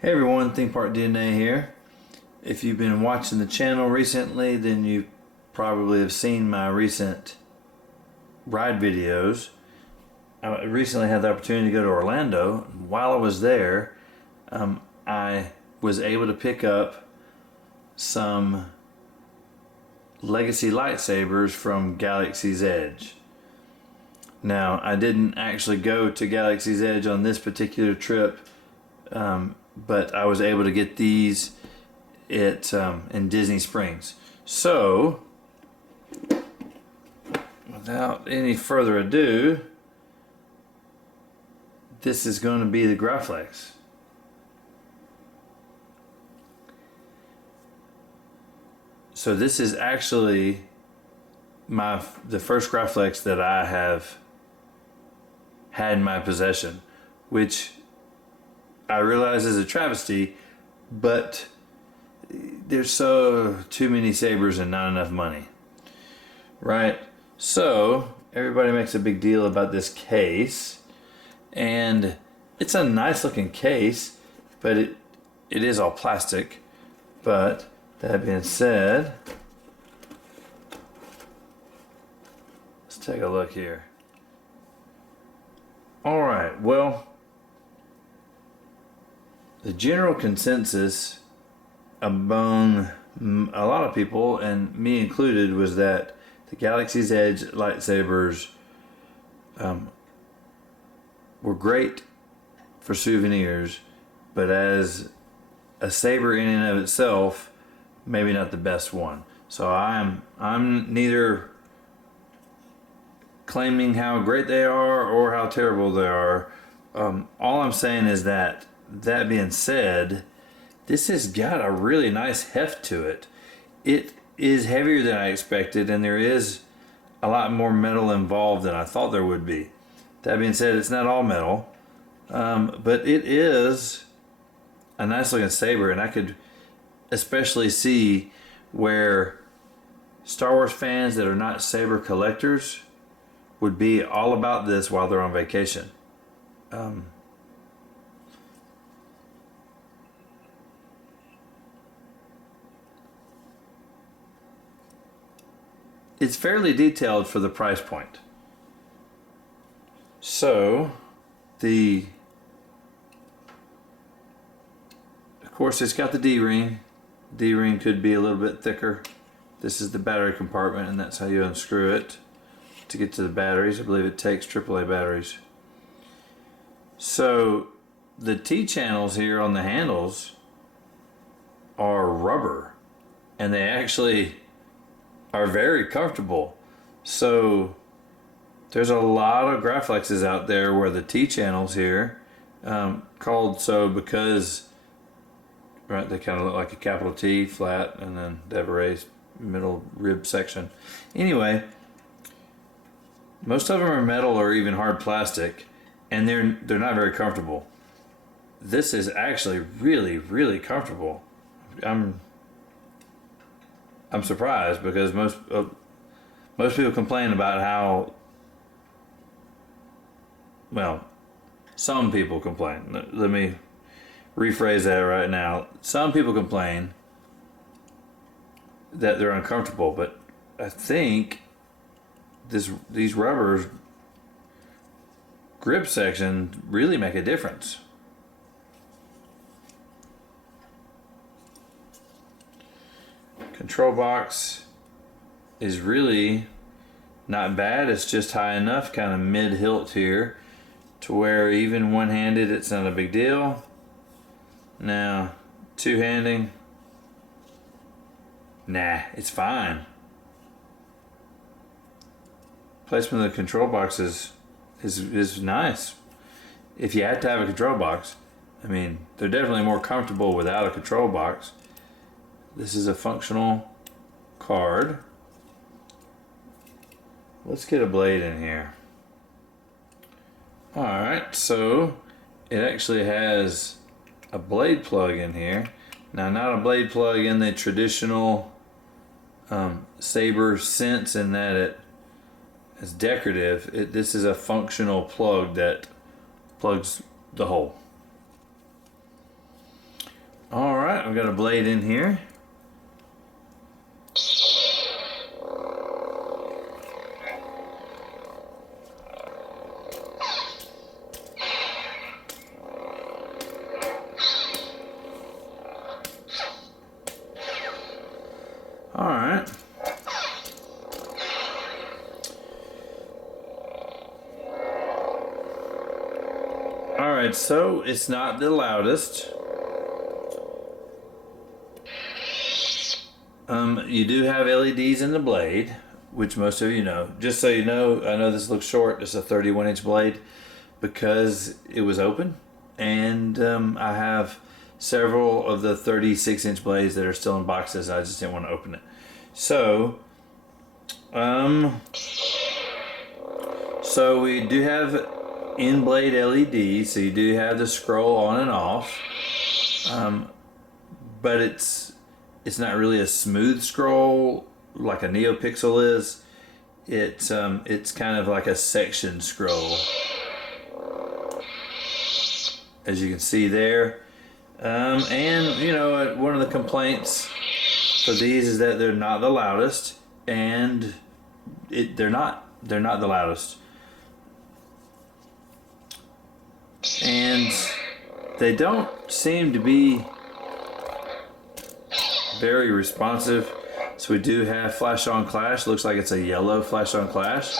Hey everyone, Think Part DNA here. If you've been watching the channel recently, then you probably have seen my recent ride videos. I recently had the opportunity to go to Orlando. While I was there, I was able to pick up some legacy lightsabers from Galaxy's Edge. Now, I didn't actually go to Galaxy's Edge on this particular trip, but I was able to get these in Disney Springs. So, without any further ado, this is going to be the Graflex. So this is actually the first Graflex that I have had in my possession, which I realize is a travesty, but there's too many sabers and not enough money, right? So everybody makes a big deal about this case, and it's a nice looking case, but it is all plastic. But that being said, let's take a look here. All right, well, the general consensus among a lot of people, and me included, was that the Galaxy's Edge lightsabers were great for souvenirs, but as a saber in and of itself, maybe not the best one. So I'm neither claiming how great they are or how terrible they are. All I'm saying is that being said, this has got a really nice heft to it. It is heavier than I expected, and there is a lot more metal involved than I thought there would be. That being said, it's not all metal, but it is a nice looking saber, and I could especially see where Star Wars fans that are not saber collectors would be all about this while they're on vacation. It's fairly detailed for the price point. So, of course, it's got the D-ring. D-ring could be a little bit thicker. This is the battery compartment, and that's how you unscrew it to get to the batteries. I believe it takes AAA batteries. So, the T-channels here on the handles are rubber, and they actually are very comfortable. So there's a lot of Graflexes out there where the T-channels here, called so because, right, they kind of look like a capital T, flat, and then they have a raised middle rib section. Anyway, most of them are metal or even hard plastic, and they're not very comfortable. This is actually really, really comfortable. I'm surprised, because most people complain about how, well, some people complain. Let me rephrase that right now. Some people complain that they're uncomfortable, but I think these rubbers grip section really make a difference. Control box is really not bad. It's just high enough, kind of mid-hilt here, to where even one-handed it's not a big deal. Now, two-handing, nah, it's fine. Placement of the control box is nice. If you had to have a control box, I mean, they're definitely more comfortable without a control box. This is a functional card. Let's get a blade in here. Alright, so it actually has a blade plug in here. Now, not a blade plug in the traditional Saber sense, in that it's decorative. This is a functional plug that plugs the hole. All right, I've got a blade in here. All right. All right, so it's not the loudest. You do have LEDs in the blade, which most of you know. Just so you know, I know this looks short. It's a 31-inch blade because it was open, and I have several of the 36-inch blades that are still in boxes. I just didn't want to open it. So, so we do have in-blade LEDs, so you do have the scroll on and off, but it's not really a smooth scroll like a NeoPixel is. It's kind of like a section scroll, as you can see there. And you know, one of the complaints for these is that they're not the loudest, and they're not the loudest, and they don't seem to be very responsive. So we do have flash on clash. Looks like it's a yellow flash on clash.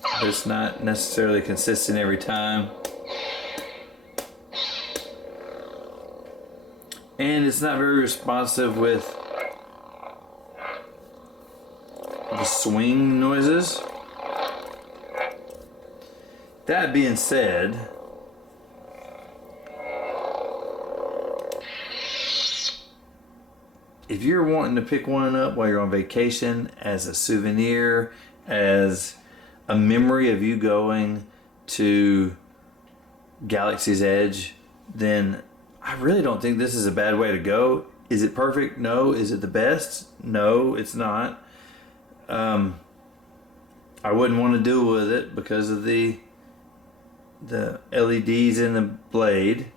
But it's not necessarily consistent every time. And it's not very responsive with the swing noises. That being said, if you're wanting to pick one up while you're on vacation as a souvenir, as a memory of you going to Galaxy's Edge, then I really don't think this is a bad way to go. Is it perfect? No. Is it the best? No, it's not. I wouldn't want to deal with it because of the LEDs in the blade.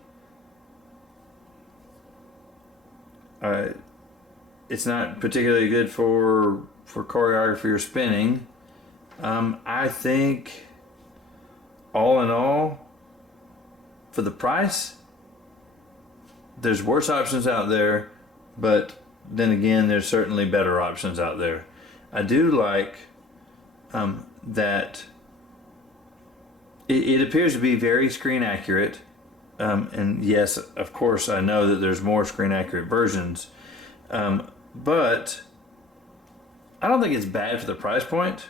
It's not particularly good for choreography or spinning. I think, all in all, for the price, there's worse options out there, but then again, there's certainly better options out there. I do like that it appears to be very screen accurate, and yes, of course, I know that there's more screen accurate versions, but I don't think it's bad for the price point.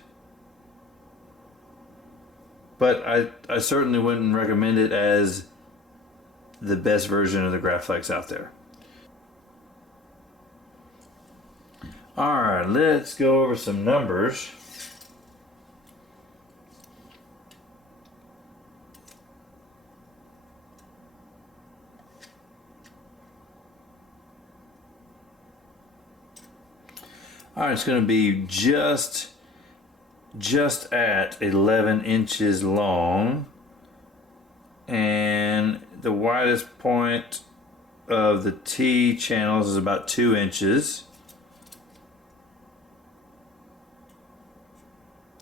But I certainly wouldn't recommend it as the best version of the Graflex out there. Alright, let's go over some numbers. Alright, it's going to be just at 11 inches long, and the widest point of the T channels is about 2 inches.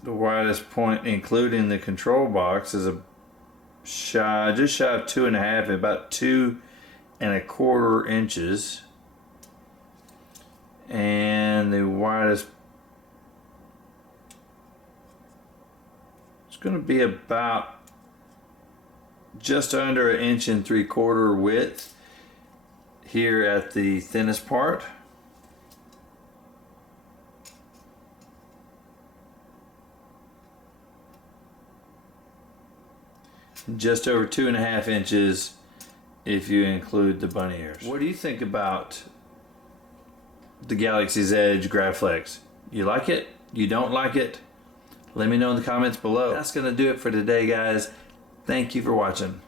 The widest point, including the control box, is just shy of 2.5, about 2.25 inches. And the widest, it's going to be about just under 1.75 inches width here at the thinnest part. Just over 2.5 inches if you include the bunny ears. What do you think about the Galaxy's Edge Graflex? You like it? You don't like it? Let me know in the comments below. That's going to do it for today, guys. Thank you for watching.